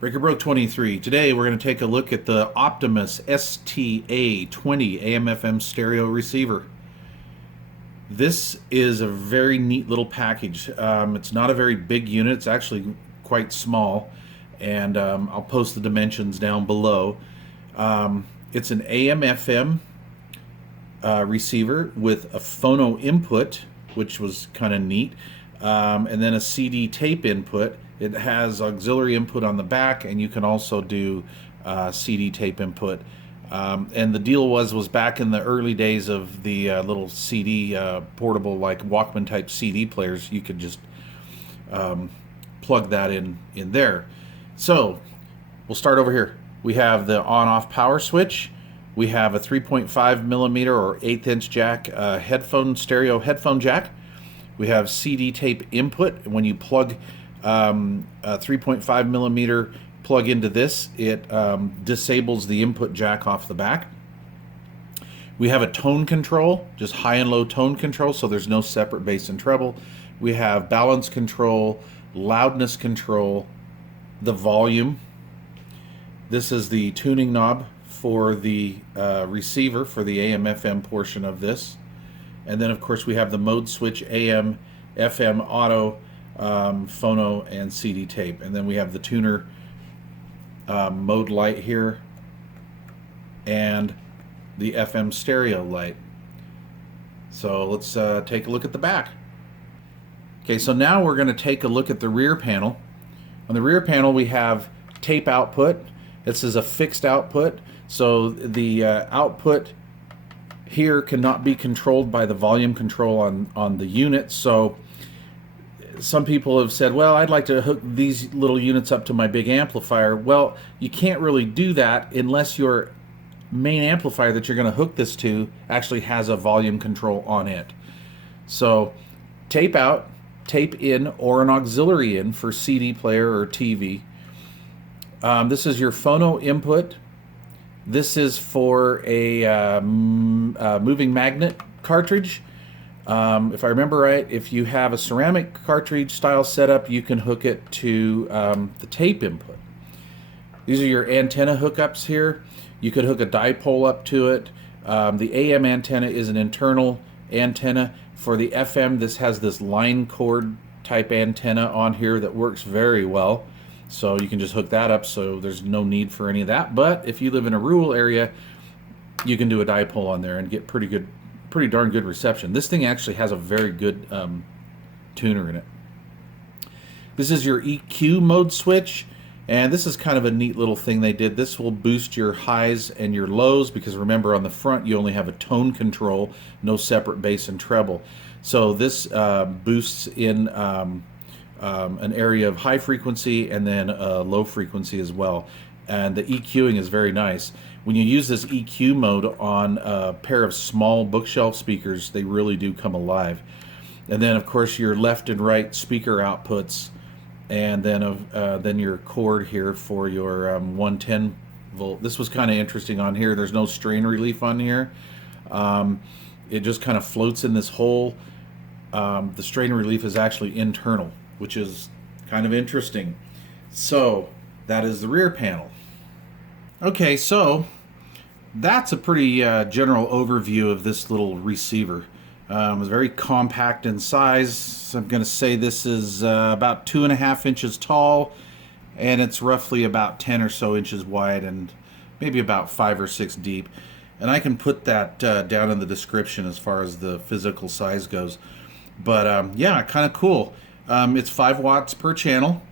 Breaker Bro 23. Today we're going to take a look at the Optimus STA 20 AM/FM stereo receiver. This is a very neat little package. It's not a very big unit. It's actually quite small, and I'll post the dimensions down below. It's an AM/FM receiver with a phono input, which was kind of neat, and then a CD tape input. It has auxiliary input on the back, and you can also do CD tape input. And the deal was back in the early days of the little CD portable, like Walkman type CD players, you could just plug that in there. So we'll start over here. We have the on-off power switch. We have a 3.5 millimeter or 1/8 inch jack stereo headphone jack. We have CD tape input. When you plug a 3.5 millimeter plug into this, it disables the input jack off the back. We have a tone control, just high and low tone control, so there's no separate bass and treble. We have balance control, loudness control, the volume. This is the tuning knob for the receiver for the AM/FM portion of this. And then of course we have the mode switch, AM/FM auto, phono, and CD tape. And then we have the tuner mode light here and the FM stereo light. So let's take a look at the back. Okay, so now we're going to take a look at the rear panel. On the rear panel we have tape output. This is a fixed output, so the output here cannot be controlled by the volume control on the unit. So some people have said, well, I'd like to hook these little units up to my big amplifier. Well, you can't really do that unless your main amplifier that you're going to hook this to actually has a volume control on it. So tape out, tape in, or an auxiliary in for CD player or TV. This is your phono input. This is for a moving magnet cartridge. If I remember right, if you have a ceramic cartridge style setup, you can hook it to the tape input. These are your antenna hookups here. You could hook a dipole up to it. The AM antenna is an internal antenna. For the FM, this has this line cord type antenna on here that works very well. So you can just hook that up, so there's no need for any of that. But if you live in a rural area, you can do a dipole on there and get pretty darn good reception. This thing actually has a very good tuner in it. This is your EQ mode switch, and this is kind of a neat little thing they did. This will boost your highs and your lows, because remember, on the front you only have a tone control, no separate bass and treble. So this boosts in an area of high frequency and then low frequency as well. And the EQing is very nice. When you use this EQ mode on a pair of small bookshelf speakers, they really do come alive. And then of course your left and right speaker outputs, and then your cord here for your 110 volt. This was kind of interesting on here. There's no strain relief on here. It just kind of floats in this hole. The strain relief is actually internal, which is kind of interesting. So that is the rear panel. Okay, so that's a pretty general overview of this little receiver. It's very compact in size. I'm going to say this is about 2.5 inches tall, and it's roughly about 10 or so inches wide, and maybe about 5 or 6 deep. And I can put that down in the description as far as the physical size goes. But yeah, kind of cool. It's 5 watts per channel.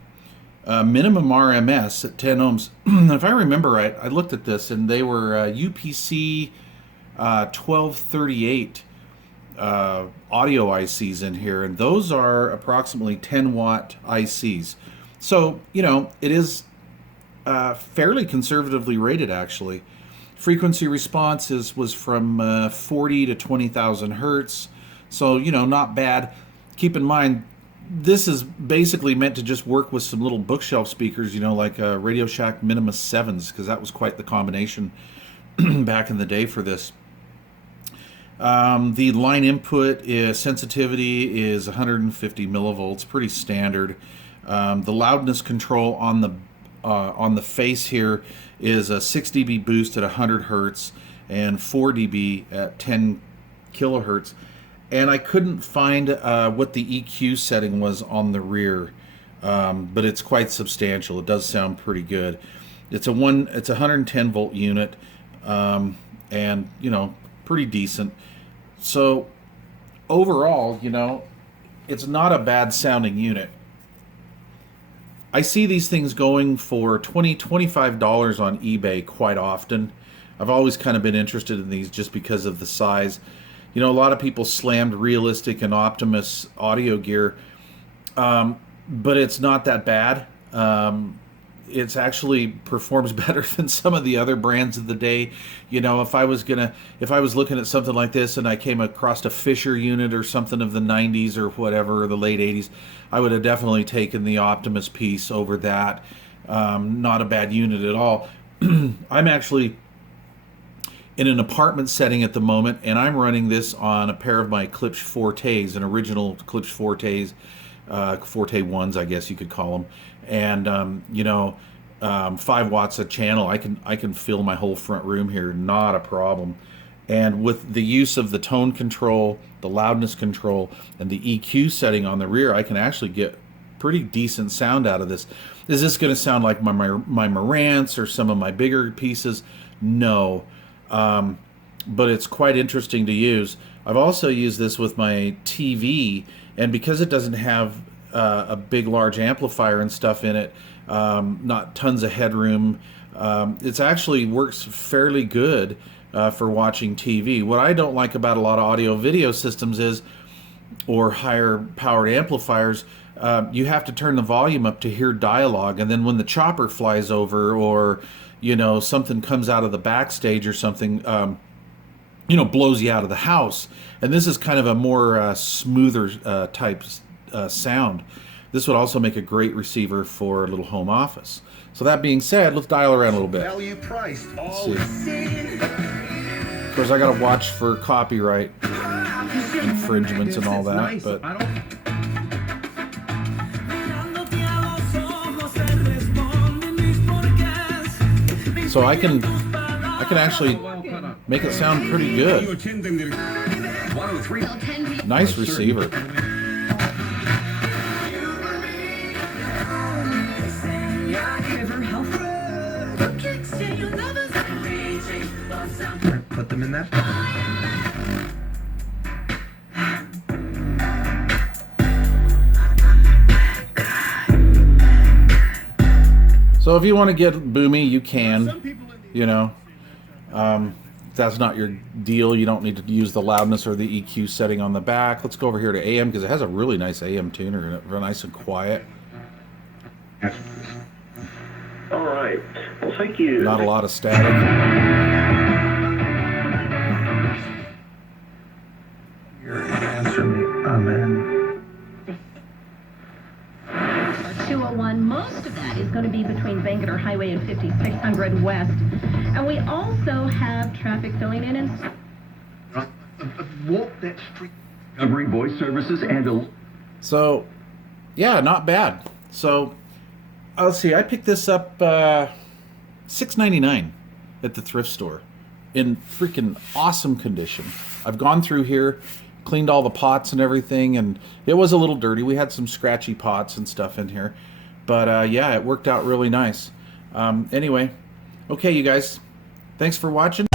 Minimum RMS at 10 ohms. If I remember right, I looked at this and they were UPC 1238 audio ICs in here, and those are approximately 10 watt ICs. So, you know, it is fairly conservatively rated actually. Frequency response was from 40 to 20,000 hertz. So, you know, not bad. Keep in mind, this is basically meant to just work with some little bookshelf speakers, you know, like Radio Shack Minimus 7s, because that was quite the combination back in the day for this. The line input sensitivity is 150 millivolts, pretty standard. The loudness control on on the face here is a 6 dB boost at 100 hertz and 4 dB at 10 kilohertz. And I couldn't find what the EQ setting was on the rear, but it's quite substantial. It does sound pretty good. It's a 110 volt unit, and you know, pretty decent. So overall, you know, it's not a bad sounding unit. I see these things going for $20, $25 on eBay quite often. I've always kind of been interested in these just because of the size. You know, a lot of people slammed Realistic and Optimus audio gear, but it's not that bad. It's actually performs better than some of the other brands of the day. You know, if I was looking at something like this and I came across a Fisher unit or something of the 90s or whatever, or the late 80s, I would have definitely taken the Optimus piece over that. Not a bad unit at all. I'm actually in an apartment setting at the moment, and I'm running this on a pair of my Klipsch Fortes, an original Klipsch Fortes, Forte 1s, I guess you could call them. And you know, 5 watts a channel, I can fill my whole front room here, not a problem. And with the use of the tone control, the loudness control, and the EQ setting on the rear, I can actually get pretty decent sound out of this. Is this going to sound like my Marantz or some of my bigger pieces? No. But it's quite interesting to use. I've also used this with my TV, and because it doesn't have a big large amplifier and stuff in it, not tons of headroom, it's actually works fairly good for watching TV. What I don't like about a lot of audio video systems is, or higher powered amplifiers, you have to turn the volume up to hear dialogue, and then when the chopper flies over, or you know, something comes out of the backstage or something, you know, blows you out of the house. And this is kind of a more smoother type sound. This would also make a great receiver for a little home office. So that being said, let's dial around a little bit. Value priced. Let's see. Of course, I gotta watch for copyright infringements and all that, Nice. but so I can actually make it sound pretty good. Nice receiver. Put them in that. So if you want to get boomy, you can, you know. If that's not your deal, you don't need to use the loudness or the EQ setting on the back. Let's go over here to AM, because it has a really nice AM tuner in it, real nice and quiet. All right. Well, thank you. Not a lot of static. Answer me, amen. 201, most of that is going to be between Bangerter Highway and 5600 West. And we also have traffic filling in Walk that street. Covering voice services and So, yeah, not bad. So, let's see. I picked this up $6.99 at the thrift store in freaking awesome condition. I've gone through here, cleaned all the pots and everything, and it was a little dirty. We had some scratchy pots and stuff in here. But, yeah, it worked out really nice. Anyway, okay, you guys. Thanks for watching.